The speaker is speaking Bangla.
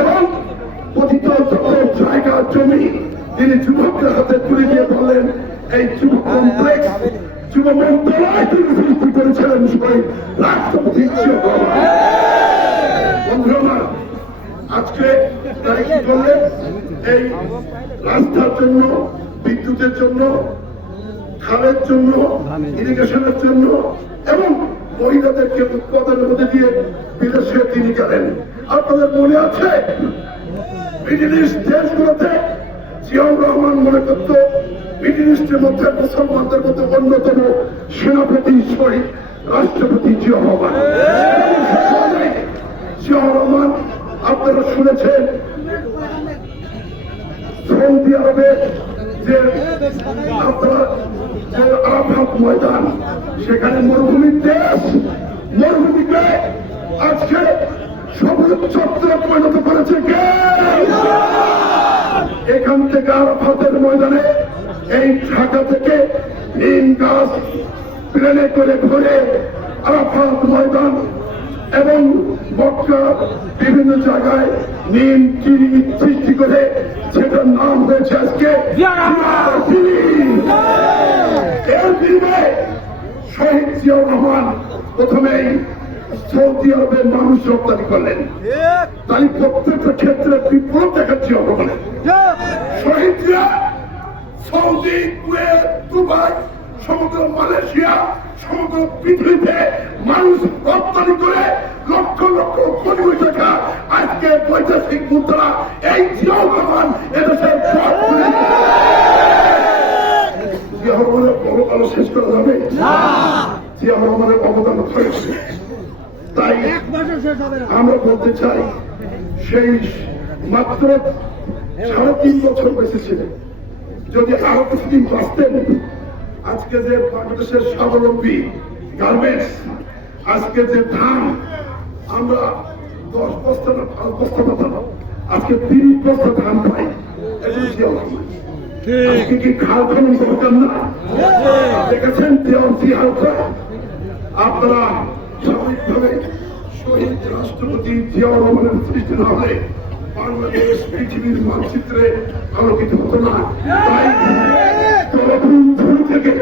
এবং পতিত জায়গা জমি তিনি যুবকদের হাতে তুলে দিয়ে বললেন এই যুব কমপ্লেক্স যুব মন্ত্রণালয় তিনি সৃষ্টি করেছিলেন শহীদ রাষ্ট্রপতি বন্ধুরা আজকে তারা কি করলেন এই রাস্তার জন্য বিদ্যুতের জন্য খালের জন্য ইরিগেশনের জন্য এবং মহিলাদেরকে উৎপাদনের মধ্যে দিয়ে বিদেশে তিনি গেলেন। আপনাদের মনে আছে মিডল ইস্ট দেশগুলোতে জিয়াউর রহমান মনে করত মিডল ইস্টের মধ্যে মুসলমানদের মধ্যে অন্যতম সেনাপতি শহীদ রাষ্ট্রপতি জিয়াউর রহমান। জিয়াউর রহমান আপনারা শুনেছেন সৌদি আরবে যে আপনারা যে আরাফাত ময়দান সেখানে মরুভূমির দেশ মরুভূমিকে আজকে সবুজ চত্বরে পরিণত করেছে কে? এখান থেকে আরাফাতের ময়দানে এই ঢাকা থেকে নিম গাছ প্লেনে করে ঘুরে আরাফাত ময়দান এবং মক্কা বিভিন্ন জায়গায় নিম চিনি সৃষ্টি করে সেটার নাম হয়েছে আজকে এর বিনিময়ে শহীদ জিয়াউর রহমান প্রথমেই সৌদি আরবের মানুষ রপ্তানি করলেন। তাই প্রত্যেকটা ক্ষেত্রে বিপ্লব দেখাচ্ছি রহমানের শহীদরা সৌদি কুয়েত দুবাই সমগ্র মালয়েশিয়া সমগ্র পৃথিবীতে মানুষ রপ্তানি করে লক্ষ লক্ষ কোটি কোটি টাকা আজকে বৈদেশিক মুদ্রা এই জিয়াউর রহমান এদেশের জিয়াউর রহমানের বড় শেষ করা যাবে জিয়াউর রহমানের অবদান হয়েছে। তাই আমরা বলতে চাই সেই মাত্র 3.5 বছর বেঁচে ছিলেন, যদি আরো কিছুদিন বাঁচতেন আজকে যে বাংলাদেশের স্বাবলম্বী গার্মেন্টস আজকে যে ধান আমরা 10 বস্তা না 5 বস্তা পাতাম আজকে 30 বস্তা ধান পাই। আজকে কি খাল খনন দরকার না? দেখেছেন হালকা আপনারা স্বাভাবিকভাবে শহীদ রাষ্ট্রপতি জিয়াউর রহমানের সৃষ্টি না হলে বাংলাদেশ পৃথিবীর মানচিত্রে আলোকিত হতো না। তাই থেকে